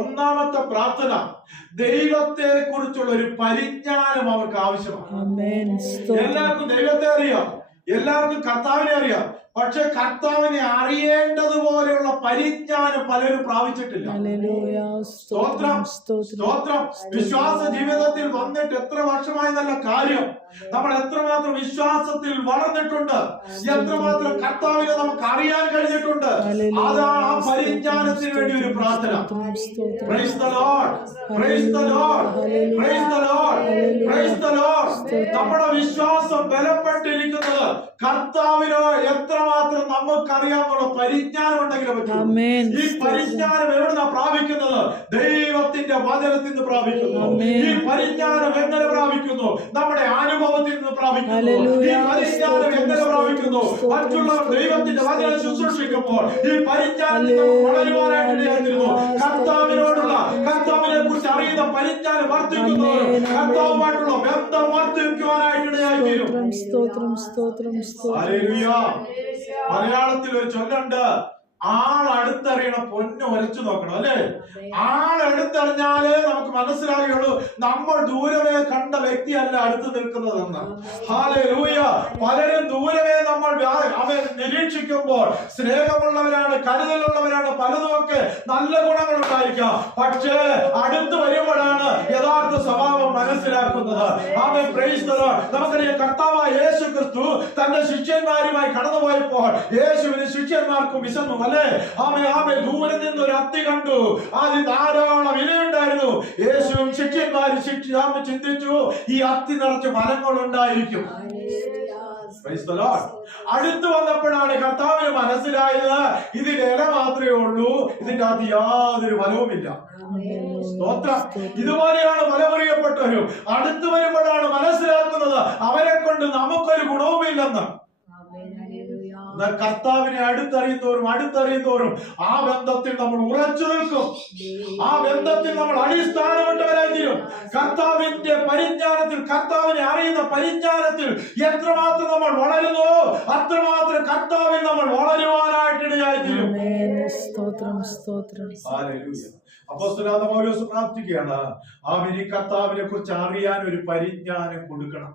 ഒന്നാമത്തെ പ്രാർത്ഥന, ദൈവത്തെ കുറിച്ചുള്ള ഒരു പരിജ്ഞാനം അവർക്ക് ആവശ്യമാണ്. എല്ലാവർക്കും ദൈവത്തെ അറിയാം, എല്ലാവർക്കും കർത്താവിനെ അറിയാം. പക്ഷെ കർത്താവിനെ അറിയേണ്ടതുപോലെയുള്ള പരിജ്ഞാനം പലരും പ്രാപിച്ചിട്ടില്ല. സ്തോത്രം, സ്തോത്രം. വിശ്വാസ ജീവിതത്തിൽ വന്നിട്ട് എത്ര വർഷമായി നല്ല കാര്യം. നമ്മൾ എത്രമാത്രം വിശ്വാസത്തിൽ വളർന്നിട്ടുണ്ട്, എത്രമാത്രം കർത്താവിനെ നമുക്ക് അറിയാൻ കഴിഞ്ഞിട്ടുണ്ട്. അതാണ് ആ പരിജ്ഞാനത്തിന് വേണ്ടി ഒരു പ്രാർത്ഥന. Praise the Lord, praise the Lord, praise the Lord, praise the Lord. നമ്മുടെ വിശ്വാസം ബലപ്പെട്ടിരിക്കുന്നത് കർത്താവിനോ എത്രമാത്രം നമുക്കറിയാമുള്ള പരിജ്ഞാനം ഉണ്ടെങ്കിലും പറ്റും. ഈ പരിജ്ഞാനം എവിടുന്നാ പ്രാപിക്കുന്നത്? ദൈവത്തിന്റെ വചനത്തിൽ നിന്ന് പ്രാപിക്കുന്നു. ഈ പരിജ്ഞാനം എങ്ങനെ പ്രാപിക്കുന്നു? നമ്മുടെ അനുഭവത്തിൽ നിന്ന് പ്രാപിക്കുന്നു. ഈ പരിജ്ഞാനം എങ്ങനെ പ്രാപിക്കുന്നു? മറ്റുള്ളവർ ദൈവത്തിന്റെ വചനം ശുശ്രൂഷിക്കുമ്പോൾ ഈ പരിജ്ഞാനം വളരുവാനായിട്ട് ഇടയായിരുന്നു. കർത്താവിനോടുള്ള, കർത്താവിനെ കുറിച്ച് അറിയുന്ന പരിജ്ഞാനം വർദ്ധിക്കുന്നു. കർത്താവുമായിട്ടുള്ള ബന്ധം വർദ്ധിക്കുവാനായിട്ട് ഇടയായിത്തീരും. മലയാളത്തിൽ ഒരു ചൊല്ലുണ്ട്, ആളടുത്തറിയണ പൊന്ന് ഉരച്ചു നോക്കണം, അല്ലേ? ആളടുത്തറിഞ്ഞാലേ നമുക്ക് മനസ്സിലാകുള്ളൂ നമ്മൾ ദൂരമേ കണ്ട വ്യക്തിയല്ല അടുത്ത് നിൽക്കുന്നതെന്ന്. ഹല്ലേലൂയ. പലരും ദൂരമേ നമ്മൾ അവരെ നിരീക്ഷിക്കുമ്പോൾ സ്നേഹമുള്ളവരാണ്, കരുതലുള്ളവരാണ്, പലതുമൊക്കെ നല്ല ഗുണങ്ങൾ ഉണ്ടായിരിക്കാം. പക്ഷേ അടുത്ത് വരുമ്പോഴാണ് യഥാർത്ഥ സ്വഭാവം മനസ്സിലാക്കുന്നത്. ആമേൻ, പ്രൈസ് ദി ലോർഡ്. നമുക്കറിയാം, കർത്താവായ യേശു ക്രിസ്തു തന്റെ ശിഷ്യന്മാരുമായി കടന്നുപോയപ്പോൾ യേശുവിന് ശിഷ്യന്മാർക്കും വിശന്നു, അല്ലേ? ആമേ, ദൂരെ നിന്ന് ഒരു അത്തി കണ്ടു, അതിൽ ധാരാളം ഇലയുണ്ടായിരുന്നു. യേശുവും ശിഷ്യന്മാരും ചിന്തിച്ചു, ഈ അത്തി നിറച്ച് ഫലങ്ങൾ ഉണ്ടായിരിക്കും. അടുത്ത് വന്നപ്പോഴാണ് കർത്താവിന് മനസ്സിലായത്, ഇതിന്റെ ഇല മാത്രമേ ഉള്ളൂ, ഇതിന്റെ അകത്ത് യാതൊരു ഫലവുമില്ല. സ്തോത്രം. ഇതുപോലെയാണ് ഫലമറിയപ്പെട്ടവരും. അടുത്ത് വരുമ്പോഴാണ് മനസ്സിലാക്കുന്നത് അവരെ കൊണ്ട് നമുക്കൊരു ഗുണവുമില്ലെന്ന്. കർത്താവിനെ അടുത്തറിയുന്നവരും ആ ബന്ധത്തിൽ നമ്മൾ ഉറച്ചു നിൽക്കും. ആ ബന്ധത്തിൽ നമ്മൾ അടിസ്ഥാനപ്പെട്ടവരായി തീരും. കർത്താവിന്റെ പരിജ്ഞാനത്തിൽ, കർത്താവിനെ അറിയുന്ന പരിജ്ഞാനത്തിൽ എത്രമാത്രം നമ്മൾ വളരുന്നു, അത്രമാത്രം കർത്താവിൽ നമ്മൾ വളരുവാനായിട്ട് ഇടയായി തീരും. അപ്പോസ്തലനായ പൗലോസ് പ്രാർത്ഥിക്കുകയാണ്, കർത്താവിനെ കുറിച്ച് അറിയാൻ ഒരു പരിജ്ഞാനം കൊടുക്കണം.